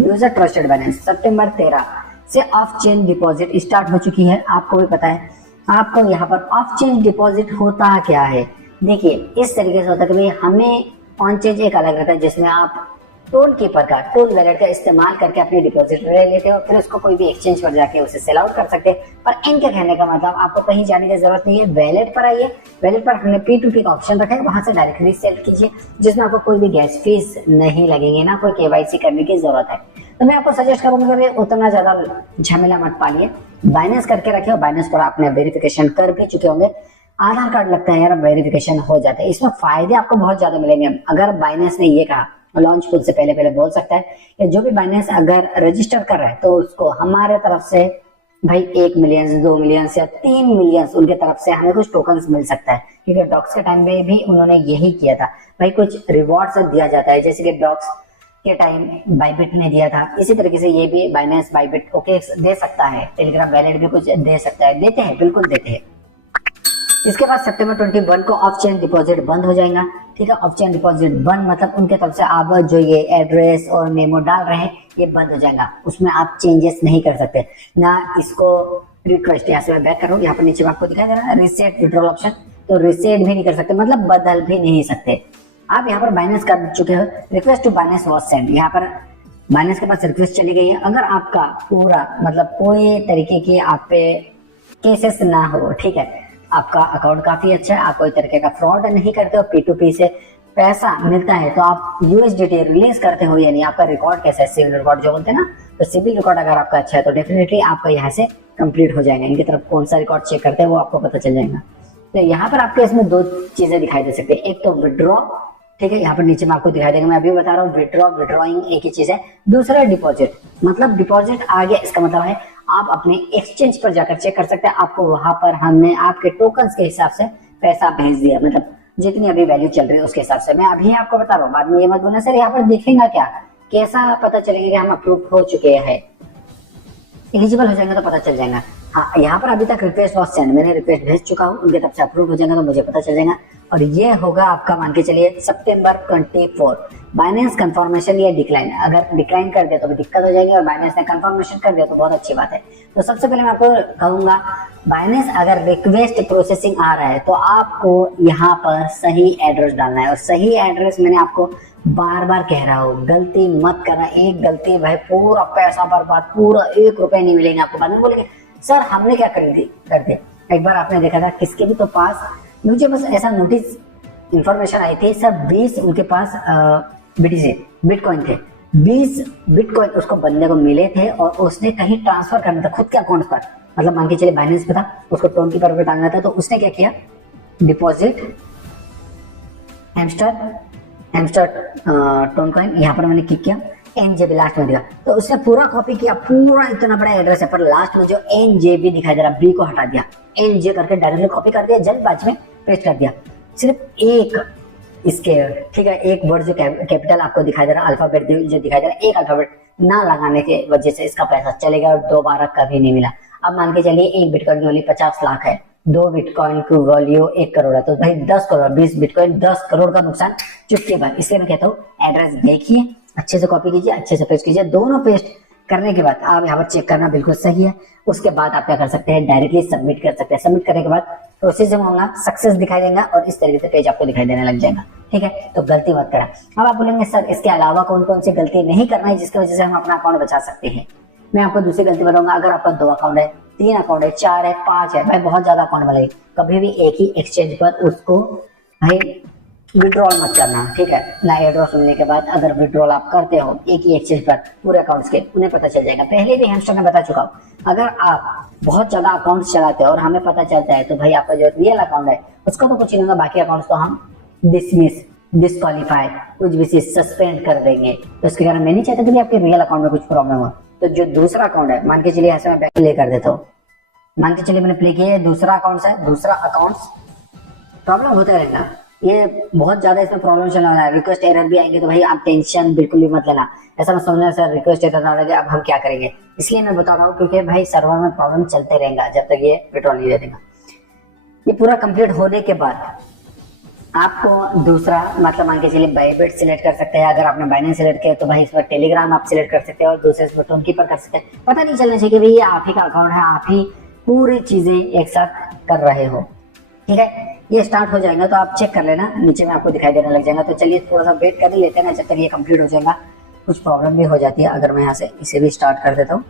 User trusted Binance सितंबर 13 से of chain deposit start हो चुकी है। आपको भी पता है। आपको यहाँ पर ऑफ चेन डिपॉजिट होता क्या है, देखिए इस तरीके से होता है कि भाई हमें ऑन चेन एक अलग रहता है जिसमें आप टोन कीपर का टोन वैलेट का इस्तेमाल करके अपनी डिपॉजिट ले लेते हो, फिर उसको कोई भी एक्सचेंज पर जाके उसे सेल आउट कर सकते हैं। पर इनके कहने का मतलब आपको कहीं जाने की जरूरत नहीं है, वैलेट पर आइए, वैलेट पर हमने P2P का ऑप्शन रखा है, वहां से डायरेक्ट रीसेल कीजिए जिसमें आपको कोई भी गैस फीस नहीं लगेंगे, ना कोई KYC करने की जरूरत है। तो मैं आपको सजेस्ट करूंगा कि उतना ज्यादा झमेला मत पालिए, बाइनेंस करके रखिए। बाइनेंस पर आपने वेरिफिकेशन कर भी चुके होंगे, आधार कार्ड लगता है यार, वेरिफिकेशन हो जाता है। इसमें फायदे आपको बहुत ज्यादा मिलेंगे। अगर बाइनेंस ने ये कहा, लॉन्च खुद से पहले पहले बोल सकता है कि जो भी बाइनेंस अगर रजिस्टर कर रहा है तो उसको हमारे तरफ से भाई 1 मिलियन 2 मिलियन या 3 मिलियन उनके तरफ से हमें कुछ टोकन्स मिल सकता है, क्योंकि डॉक्स के टाइम में भी उन्होंने यही किया था। भाई कुछ रिवॉर्ड सब दिया जाता है, जैसे कि डॉक्स के टाइम बाइबिट ने दिया था, इसी तरीके से ये भी बाइनेंस बाइबिट ओके दे सकता है। टेलीग्राम वैलेट भी कुछ दे सकता है, देते हैं, बिल्कुल देते हैं। इसके बाद सितंबर 21 को ऑफ चेन डिपॉजिट बंद हो जाएगा। ठीक है, ऑफ चेन डिपॉजिट बंद मतलब उनके तरफ से आप जो ये एड्रेस और मेमो डाल रहे हैं ये बंद हो जाएगा, उसमें आप चेंजेस नहीं कर सकते ना। इसको रिक्वेस्ट यहाँ से मैं बैक करूँ, यहाँ पर नीचे आपको दिखाई दे रहा है रीसेट विड्रॉल ऑप्शन, तो रीसेट भी नहीं कर सकते, मतलब बदल भी नहीं सकते। आप यहाँ पर बाइनेंस कर चुके हो, request to Binance was send, यहाँ पर बाइनेंस के पास रिक्वेस्ट चली गई है। अगर आपका पूरा मतलब कोई तरीके की आप पे केसेस ना हो, ठीक है, आपका अकाउंट काफी अच्छा है, आप कोई तरीके का फ्रॉड नहीं करते हो, P2P से पैसा मिलता है तो आप USDT रिलीज करते हो, यानी आपका रिकॉर्ड कैसा है, सिविल रिकॉर्ड जो बोलते हैं ना, तो सिविल रिकॉर्ड अगर आपका अच्छा है तो डेफिनेटली आपका यहाँ से कंप्लीट हो जाएगा। इनकी तरफ कौन सा रिकॉर्ड चेक करते हैं वो आपको पता चल जाएगा। तो यहाँ पर आपको इसमें 2 चीजें दिखाई दे सकती है, एक तो विड्रॉ, ठीक है, यहाँ पर नीचे में आपको दिखाई देगा, मैं अभी बता रहा हूँ विड्रॉ विड्रॉइंग एक ही चीज है। दूसरा डिपॉजिट, मतलब डिपॉजिट आ गया, इसका मतलब है आप अपने एक्सचेंज पर जाकर चेक कर सकते हैं, आपको वहां पर हमने आपके टोकन्स के हिसाब से पैसा भेज दिया, मतलब जितनी अभी वैल्यू चल रही है उसके हिसाब से। मैं अभी आपको बता रहा हूँ, बाद में ये मत बोलना सर यहाँ पर दिखेगा क्या, कैसा पता चलेगा कि हम अप्रूव हो चुके हैं, एलिजिबल हो जाएंगे तो पता चल जाएगा। हाँ, यहाँ पर अभी तक रिक्वेस्ट वॉज सेंड, मैंने रिक्वेस्ट भेज चुका हूँ, उनके तरफ से अप्रूव हो जाएगा तो मुझे पता चल जाएगा। और ये होगा आपका मान के चलिए सितंबर 24। बाइनेंस कंफर्मेशन या डिक्लाइन, अगर डिक्लाइन कर दिया तो भी दिक्कत हो जाएगी, और बाइनेंस ने कंफर्मेशन कर दिया तो बहुत अच्छी बात है। तो सबसे पहले मैं आपको कहूंगा, बाइनेंस अगर रिक्वेस्ट प्रोसेसिंग आ रहा है तो आपको यहाँ पर सही एड्रेस डालना है, और सही एड्रेस मैंने आपको बार बार कह रहा हूँ, गलती मत करना। एक गलती भाई पूरा पैसा बर्बाद, पूरा 1 रुपए नहीं मिलेंगे आपको। बाद में बोलेंगे सर हमने क्या कर दिया। एक बार आपने देखा था किसके भी तो पास, मुझे बस ऐसा नोटिस इंफॉर्मेशन आई थी सर, 20 उनके पास BTC बिटकॉइन थे, 20 बिटकॉइन उसको बंदे को मिले थे, और उसने कहीं ट्रांसफर करना था खुद के अकाउंट पर, मतलब मान के चलिए बाइनेंस पे था, उसको टोन कीपर पे डालना था, तो उसने क्या किया, डिपॉजिट हैमस्टर टोन कॉइन, यहाँ पर मैंने क्लिक किया, NJB लास्ट में दिया, तो उसने पूरा कॉपी किया, पूरा इतना बड़ा एड्रेस है, पर लास्ट में जो NJB दिखाई दे रहा, B को हटा दिया, NJ करके डायरेक्टली कॉपी कर दिया, जल्दबाजी में पेस्ट कर दिया। सिर्फ एक इसके, ठीक है, एक वर्ड जो कैपिटल आपको दिखाई दे रहा, अल्फाबेट जो दिखाई दे रहा, एक अल्फाबेट ना लगाने के वजह से इसका पैसा चलेगा और दोबारा कभी नहीं मिला। अब मान के चलिए एक बिटकॉइन की वैल्यू 50 लाख है, 2 बिटकॉइन की वैल्यू 1 करोड़ है, तो भाई 10 करोड़, 20 बिटकॉइन 10 करोड़ का नुकसान चुटकी भर। इसलिए मैं कहता हूँ एड्रेस देखिए, अच्छे से कॉपी कीजिए, अच्छे से पेस्ट कीजिए, दोनों पेस्ट करने के बाद आप यहाँ पर चेक करना बिल्कुल सही है। उसके बाद आप क्या कर सकते हैं, डायरेक्टली सबमिट कर सकते हैं। सबमिट करने के बाद प्रोसेसिंग होगा, सक्सेस दिखाई देगा, और इस तरीके से पेज आपको दिखाई देने लग जाएगा। ठीक है, तो गलती मत करें। अब आप बोलेंगे सर इसके अलावा कौन कौन सी गलती नहीं करना है जिसकी वजह से हम अपना अकाउंट बचा सकते हैं। मैं आपको दूसरी गलती बताऊंगा, अगर आपका 2 अकाउंट है, 3 अकाउंट है, 4 है, 5 है, भाई बहुत ज्यादा अकाउंट बनाइए, कभी भी एक ही एक्सचेंज पर उसको भाई विड्रॉल मत करना। ठीक है, ना एड्रेस सुनने के बाद अगर विड्रॉल आप करते हो एक ही एक्सचेंज पर पूरे अकाउंट्स के, उन्हें पता चल जाएगा। पहले भी हैमस्टर में बता चुका हूँ, अगर आप बहुत ज्यादा अकाउंट चलाते हो और हमें पता चलता है तो भाई आपका जो रियल अकाउंट है उसको तो कुछ नहीं होगा, बाकी अकाउंट्स को हम डिसमिस, डिस्क्वालीफाई, कुछ भी चीज सस्पेंड कर देंगे। तो इसके कारण मैं नहीं चाहता कि आपके रियल अकाउंट में कुछ प्रॉब्लम हो। तो जो दूसरा अकाउंट है, मान के चलिए ऐसे मैं बैक प्ले कर देता हूँ, मान के चलिए मैंने प्ले किया, दूसरा अकाउंट है, दूसरा अकाउंट प्रॉब्लम होता रहेगा, ये बहुत ज्यादा इसमें प्रॉब्लम चल रहा है, रिक्वेस्ट एरर भी आएंगे, तो भाई आप टेंशन बिल्कुल भी मत लेना। ऐसा मत समझना सर रिक्वेस्ट एरर आ रहा है अब हम क्या करेंगे, इसलिए मैं बता रहा हूँ क्योंकि भाई सर्वर में प्रॉब्लम चलते रहेगा जब तक ये विड्रॉल नहीं दे देगा। ये पूरा कंप्लीट होने के बाद आपको दूसरा मतलब मान के चलिए बाइबिट सिलेक्ट कर सकते हैं। अगर आपने बाइनेंस सिलेक्ट किया तो भाई इस पर टेलीग्राम आप सिलेक्ट कर सकते हैं और दूसरे इस पर टोन कीपर कर सकते हैं। पता नहीं चलना चाहिए कि भाई ये आप ही का अकाउंट है, आप ही पूरी चीजें एक साथ कर रहे हो। ठीक है, ये स्टार्ट हो जाएगा तो आप चेक कर लेना, नीचे में आपको दिखाई देने लग जाएगा। तो चलिए थोड़ा सा वेट कर लेते हैं ना जब तक ये कंप्लीट हो जाएगा। कुछ प्रॉब्लम भी हो जाती है। अगर मैं यहाँ से इसे भी स्टार्ट कर देता हूँ,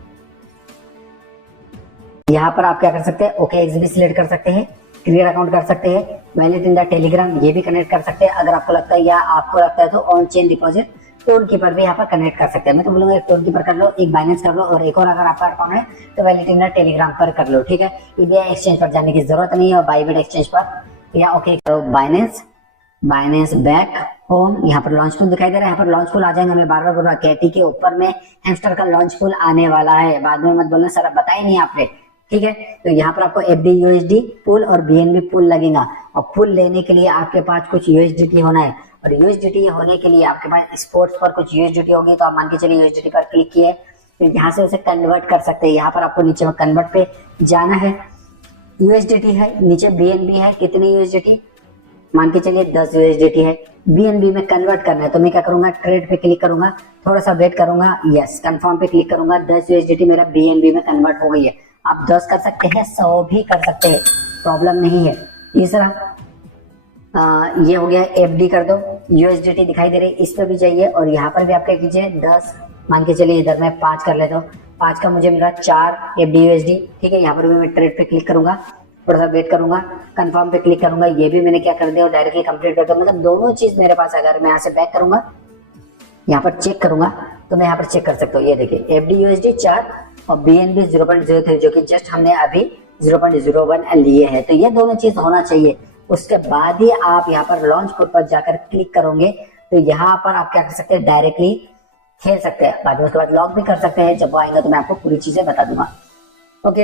यहाँ पर आप क्या कर सकते हैं, OKX भी सिलेक्ट कर सकते हैं, क्रिएट अकाउंट कर सकते हैं, वैलेट इन द टेलीग्राम ये भी कनेक्ट कर सकते हैं अगर आपको लगता है, या आपको लगता है तो on chain deposit tone keeper भी यहाँ पर कनेक्ट कर सकते हैं। मैं तो बोलूंगा एक टोन कीपर कर लो, एक बाइनेंस कर लो, और एक और अगर आपका अकाउंट है तो वैलेट इन द टेलीग्राम पर कर लो। ठीक है, इंडिया एक्सचेंज पर जाने की जरूरत नहीं है, और बाइबिट एक्सचेंज पर या ओके करो बाइनेंस बैक होम। यहाँ पर लॉन्च फुल दिखाई दे रहा है, यहाँ पर लॉन्च फुल आ जाएंगे। मैं बार बार बोल रहा कैटी के ऊपर में हैमस्टर का लॉन्च फुल आने वाला है, बाद में मत बोलना सर बताया नहीं आपने। ठीक है, तो यहाँ पर आपको FD USD पुल और BNB पुल लगेगा, और पुल लेने के लिए आपके पास कुछ USDT होना है, और USDT होने के लिए आपके पास स्पोर्ट्स पर कुछ USDT होगी। तो आप मान के चलिए USDT पर क्लिक किए तो यहाँ से उसे कन्वर्ट कर सकते हैं। यहाँ पर आपको नीचे में कन्वर्ट पे जाना है, USDT है, नीचे BNB है, कितने USDT मान के चलिए 10 USDT है, BNB में कन्वर्ट करना है। तो मैं क्या करूंगा, ट्रेड पे क्लिक करूंगा, थोड़ा सा वेट करूंगा, यस कंफर्म पे क्लिक करूंगा, 10 USDT मेरा BNB में कन्वर्ट हो गई है। आप 10 कर सकते हैं, 100 भी कर सकते हैं, प्रॉब्लम नहीं है। तीसरा ये हो गया FD कर दो, USDT दिखाई दे रही है, इस पे भी जाइए, और यहाँ पर भी आप क्या कीजिए 10 मान के चलिए, इधर मैं 5 कर लेता हूँ, 5 का मुझे मिला 4 FD USD। ठीक है, यहाँ पर भी मैं ट्रेड पे क्लिक करूंगा, थोड़ा सा वेट करूंगा, कंफर्म पे क्लिक करूंगा, ये भी मैंने क्या कर दिया और डायरेक्टली कंप्लीट कर दूंगा। मतलब दोनों चीज मेरे पास, अगर मैं यहाँ से बैक करूंगा, यहाँ पर चेक करूंगा, तो मैं यहाँ पर चेक कर सकता हूँ। ये देखिए FD USD 4 और BNB 0.03 जो कि जस्ट हमने अभी 0.01 लिए हैं। तो ये दोनों चीज होना चाहिए, उसके बाद ही आप यहाँ पर लॉन्च कोड पर जाकर क्लिक करोगे तो यहाँ पर आप क्या कर सकते हैं, डायरेक्टली खेल सकते हैं। बाद में उसके बाद लॉग भी कर सकते हैं, जब वो आएगा तो मैं आपको पूरी चीजें बता दूंगा। ओके,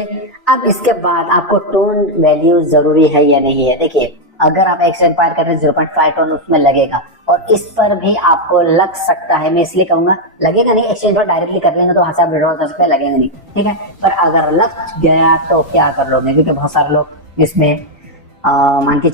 अब इसके बाद आपको टोन वैल्यू जरूरी है या नहीं है। देखिए अगर आप एक्स एक्वायर कर रहे हैं 0.5 टोन उसमें लगेगा, और इस पर भी आपको लग सकता है। मैं इसलिए कहूंगा लगेगा नहीं, एक्सचेंज पर डायरेक्टली कर लेंगे तो वहां से आप विड्रॉल कर सकते हैं, लगेगा नहीं। ठीक है, पर अगर लग गया तो क्या कर लोगे, क्योंकि बहुत सारे लोग इसमें मान के